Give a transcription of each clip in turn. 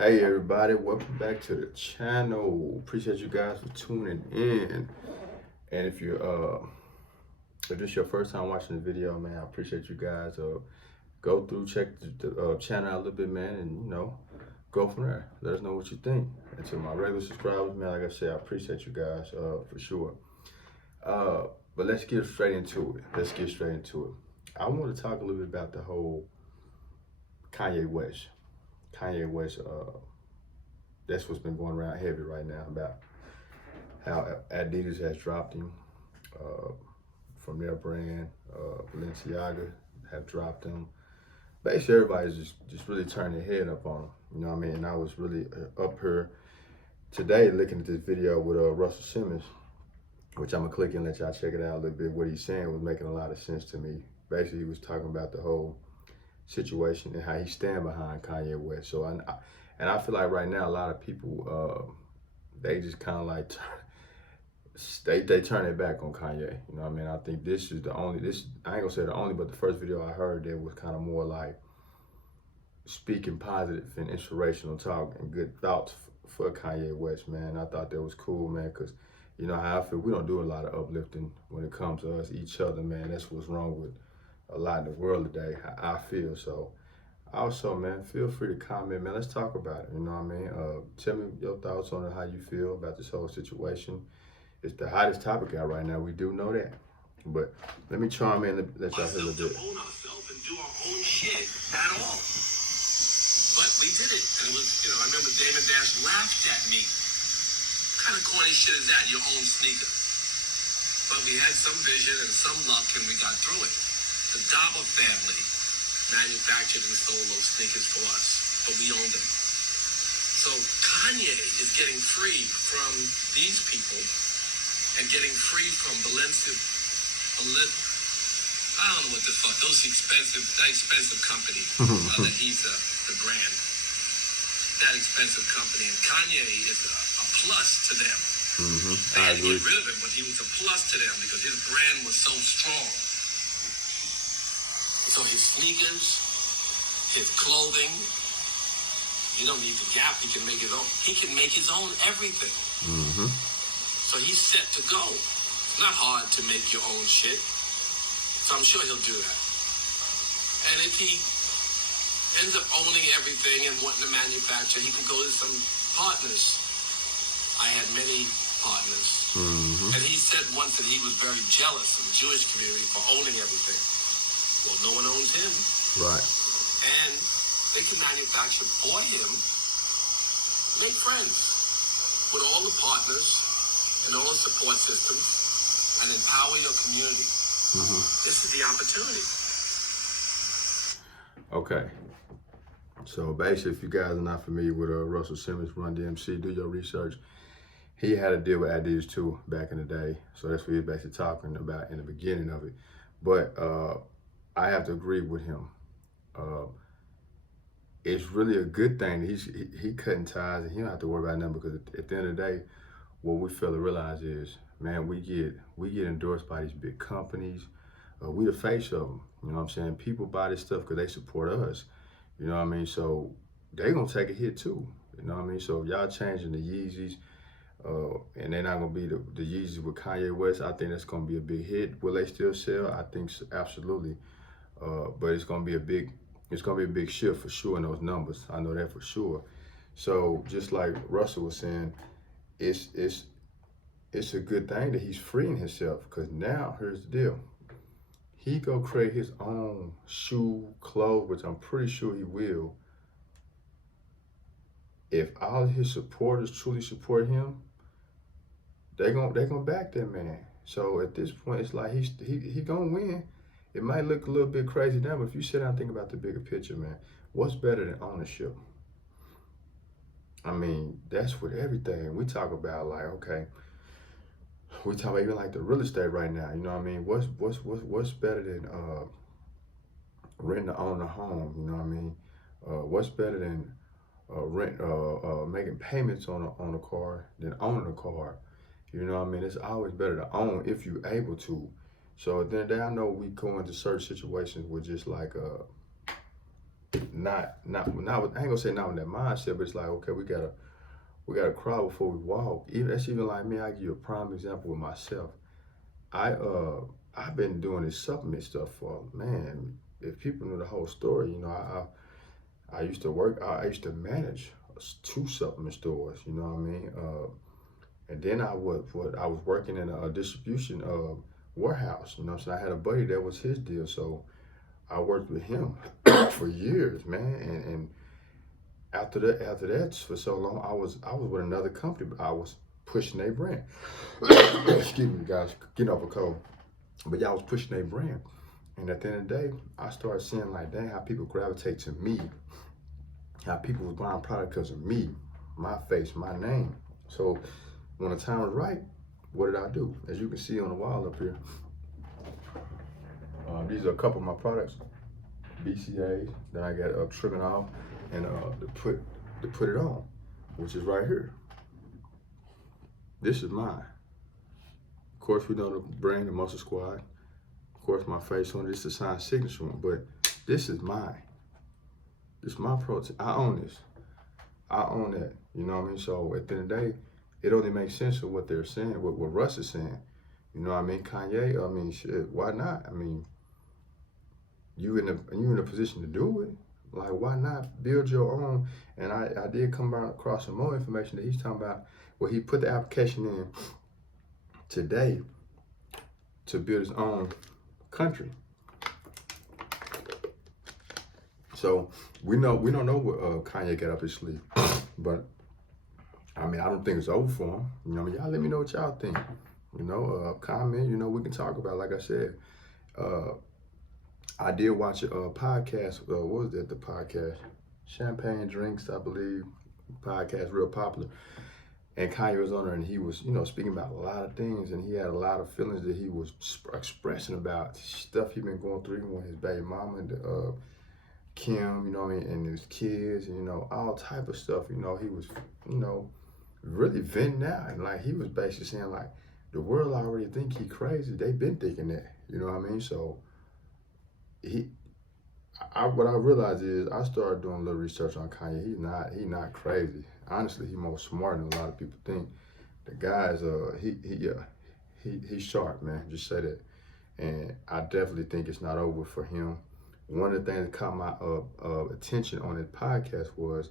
Hey everybody, welcome back to the channel. Appreciate you guys for tuning in. And if this is your first time watching the video, man, I appreciate you guys. Go through, check the channel out a little bit, man, and go from there. Let us know what you think. And to my regular subscribers, man, like I said, I appreciate you guys for sure. But let's get straight into it. I want to talk a little bit about the whole Kanye West. Kanye West, that's what's been going around heavy right now about how Adidas has dropped him uh, from their brand. Balenciaga have dropped him. Basically, everybody's just really turning their head up on him. You know what I mean? And I was really up here today looking at this video with Russell Simmons, which I'm gonna click and let y'all check it out a little bit. What he's saying was making a lot of sense to me. Basically, he was talking about the whole situation and how he stand behind Kanye West. So I feel like right now a lot of people they just kind of like they turn it back on Kanye. You know what I mean? I think this is I ain't gonna say the only, but the first video I heard that was kind of more like speaking positive and inspirational talk and good thoughts for Kanye West, man. I thought that was cool, man, because you know how I feel. We don't do a lot of uplifting when it comes to us, each other, man. That's what's wrong with a lot in the world today, how I feel. So also, man, feel free to comment, man. Let's talk about it. You know what I mean? Tell me your thoughts on it, how you feel about this whole situation. It's the hottest topic out right now. We do know that. But let me chime in and let y'all hear a little bit. Own ourselves and do our own shit at all. But we did it. And it was, I remember David Dash laughed at me. What kind of corny shit is that? Your own sneaker. But we had some vision and some luck and we got through it. The Daba family manufactured and sold those sneakers for us, but we owned them. So Kanye is getting free from these people and getting free from I don't know what the fuck, that expensive company that he's the brand, that expensive company, and Kanye is a plus to them. They had to get rid of him, but he was a plus to them because his brand was so strong. So his sneakers, his clothing, you don't need the Gap. He can make his own. He can make his own everything. So he's set to go. It's not hard to make your own shit. So I'm sure he'll do that. And if he ends up owning everything and wanting to manufacture, he can go to some partners. I had many partners. And he said once that he was very jealous of the Jewish community for owning everything. Well, no one owns him. Right. And they can manufacture for him. Make friends with all the partners and all the support systems and empower your community. This is the opportunity. Okay. So basically, if you guys are not familiar with Russell Simmons, Run DMC, do your research. He had a deal with Adidas too back in the day. So that's what he was basically talking about in the beginning of it. But I have to agree with him. It's really a good thing. He cutting ties and he don't have to worry about nothing because at the end of the day, what we fail to realize is, man, we get endorsed by these big companies. We the face of them. You know what I'm saying? People buy this stuff because they support us. You know what I mean? So they gonna take a hit too. You know what I mean? So if y'all changing the Yeezys, and they're not gonna be the Yeezys with Kanye West, I think that's gonna be a big hit. Will they still sell? I think absolutely. But it's gonna be a big shift for sure in those numbers. I know that for sure. So just like Russell was saying, it's a good thing that he's freeing himself because now here's the deal. He go create his own shoe, clothes, which I'm pretty sure he will. If all of his supporters truly support him, they gonna back that man. So at this point, it's like he gonna win. It might look a little bit crazy now, but if you sit down and think about the bigger picture, man, what's better than ownership? I mean, that's with everything. We talk about like, okay, we talk about even like the real estate right now. You know what I mean? What's better than renting to own a home? You know what I mean? What's better than making payments on a car than owning a car? You know what I mean? It's always better to own if you're able to. So then I know we go into certain situations with just like I ain't gonna say not with that mindset, but it's like, okay, we gotta crawl before we walk. That's even like me. I give you a prime example with myself. I I've been doing this supplement stuff for, man. If people knew the whole story, I used to work. I used to manage two supplement stores. You know what I mean? And then I was working in a distribution warehouse. You know, so I had a buddy that was his deal. So I worked with him for years, man. And after that for so long, I was with another company, but I was pushing their brand. Excuse me, guys, getting off a cold. But yeah, I was pushing their brand. And at the end of the day, I started seeing like, dang, how people gravitate to me, how people was buying product because of me, my face, my name. So when the time was right, what did I do? As you can see on the wall up here, these are a couple of my products, BCAs that I got trimming off and to put it on, which is right here. This is mine. Of course, we know the brand, the Muscle Squad. Of course, my face on it. This is the sign signature one, but this is mine. This is my protein. I own this. I own that. You know what I mean? So at the end of the day, it only makes sense of what they're saying, what Russ is saying. You know what I mean? Kanye, I mean, shit, why not? I mean, you in a position to do it. Like, why not build your own? And I did come across some more information that he's talking about where he put the application in today to build his own country. So we don't know what Kanye got up his sleeve, but I mean, I don't think it's over for him. You know, y'all let me know what y'all think. You know, comment. You know, we can talk about it. Like I said, I did watch a podcast. What was that? The podcast, Champagne Drinks, I believe. Podcast, real popular. And Kanye was on there, and he was, speaking about a lot of things, and he had a lot of feelings that he was expressing about stuff he'd been going through, even with his baby mama and Kim, you know what I mean, and his kids, and, all type of stuff. He was, really venting out, and like he was basically saying like, the world already think he crazy. They've been thinking that, you know what I mean? So what I realized is I started doing a little research on Kanye. He not crazy. Honestly, he's more smart than a lot of people think. The guy's he's sharp, man. Just say that. And I definitely think it's not over for him. One of the things that caught my attention on his podcast was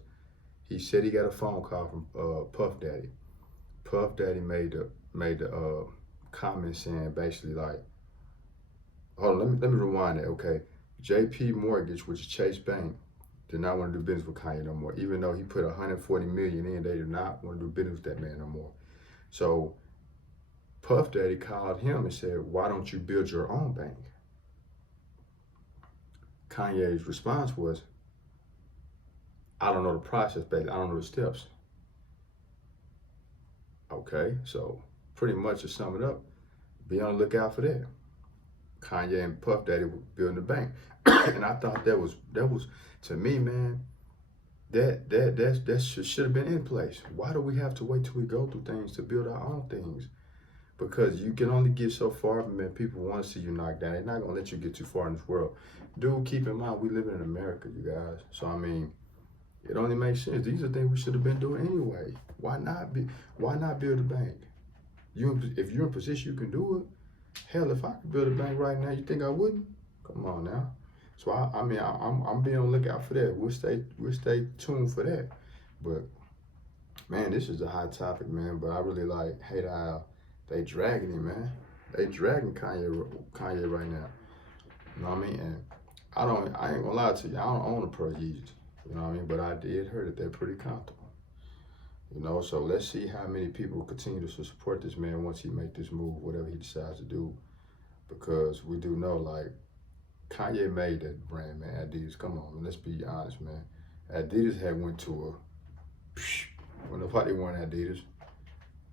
he said he got a phone call from Puff Daddy. Puff Daddy made the comment saying basically like, hold on, let me rewind that, okay? JP Mortgage, which is Chase Bank, did not want to do business with Kanye no more. Even though he put $140 million in, they did not want to do business with that man no more. So Puff Daddy called him and said, why don't you build your own bank? Kanye's response was, I don't know the process, baby. I don't know the steps. Okay, so pretty much to sum it up, be on the lookout for that. Kanye and Puff Daddy were building the bank. And I thought that was to me, man, that should have been in place. Why do we have to wait till we go through things to build our own things? Because you can only get so far, man. People want to see you knocked down. They're not gonna let you get too far in this world. Dude, keep in mind we live in America, you guys. So I mean, it only makes sense. These are things we should have been doing anyway. Why not build a bank? If you're in a position you can do it, hell, if I could build a bank right now, you think I wouldn't? Come on now. So I'm being on the lookout for that. We'll stay tuned for that. But man, this is a hot topic, man. But I really hate how they dragging him, man. They dragging Kanye right now. You know what I mean? And I ain't gonna lie to you. I don't own a pair of Yeezys. You know what I mean? But I did hear that they're pretty comfortable. So let's see how many people continue to support this man once he make this move, whatever he decides to do. Because we do know, Kanye made that brand, man. Adidas, come on, man. Let's be honest, man. Adidas had went to when nobody wore Adidas.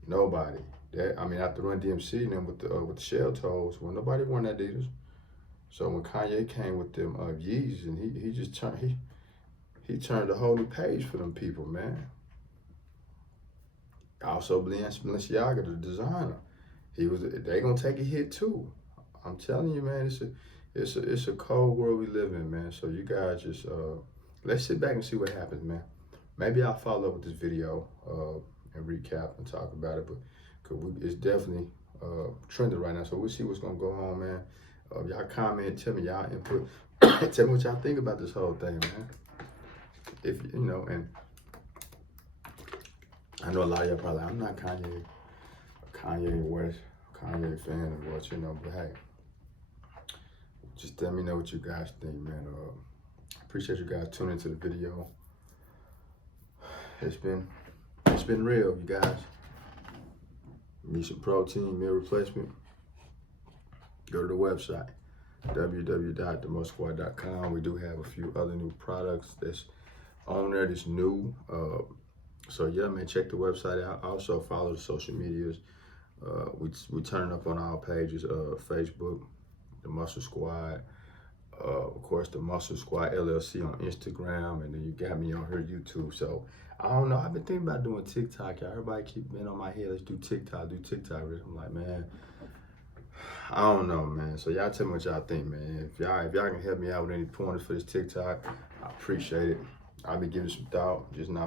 Nobody. After Run DMC and then with the shell toes, when nobody wore Adidas. So when Kanye came with them Yeezys, and he just turned a whole new page for them people, man. Also, Balenciaga, the designer, they gonna take a hit too. I'm telling you, man, it's a cold world we live in, man. So you guys just let's sit back and see what happens, man. Maybe I'll follow up with this video and recap and talk about it, but it's definitely trending right now. So we'll see what's gonna go on, man. Y'all comment, tell me y'all input, tell me what y'all think about this whole thing, man. If you know, and I know a lot of y'all probably, I'm not Kanye West, Kanye fan or what, you know, but hey, just let me know what you guys think, man. Appreciate you guys tuning into the video. It's been real, you guys. Need some protein meal replacement? Go to the website, www.themosquad.com. We do have a few other new products that's on there that's new. So yeah, man, check the website out. Also follow the social medias. We turn up on all pages, Facebook, The Muscle Squad, of course, The Muscle Squad LLC on Instagram, and then you got me on here, YouTube. So I don't know, I've been thinking about doing TikTok, y'all. Everybody keep being on my head, let's do TikTok. I'm like, man, I don't know, man. So y'all tell me what y'all think, man. If y'all can help me out with any pointers for this TikTok, I appreciate it. I'll be giving some thought, just not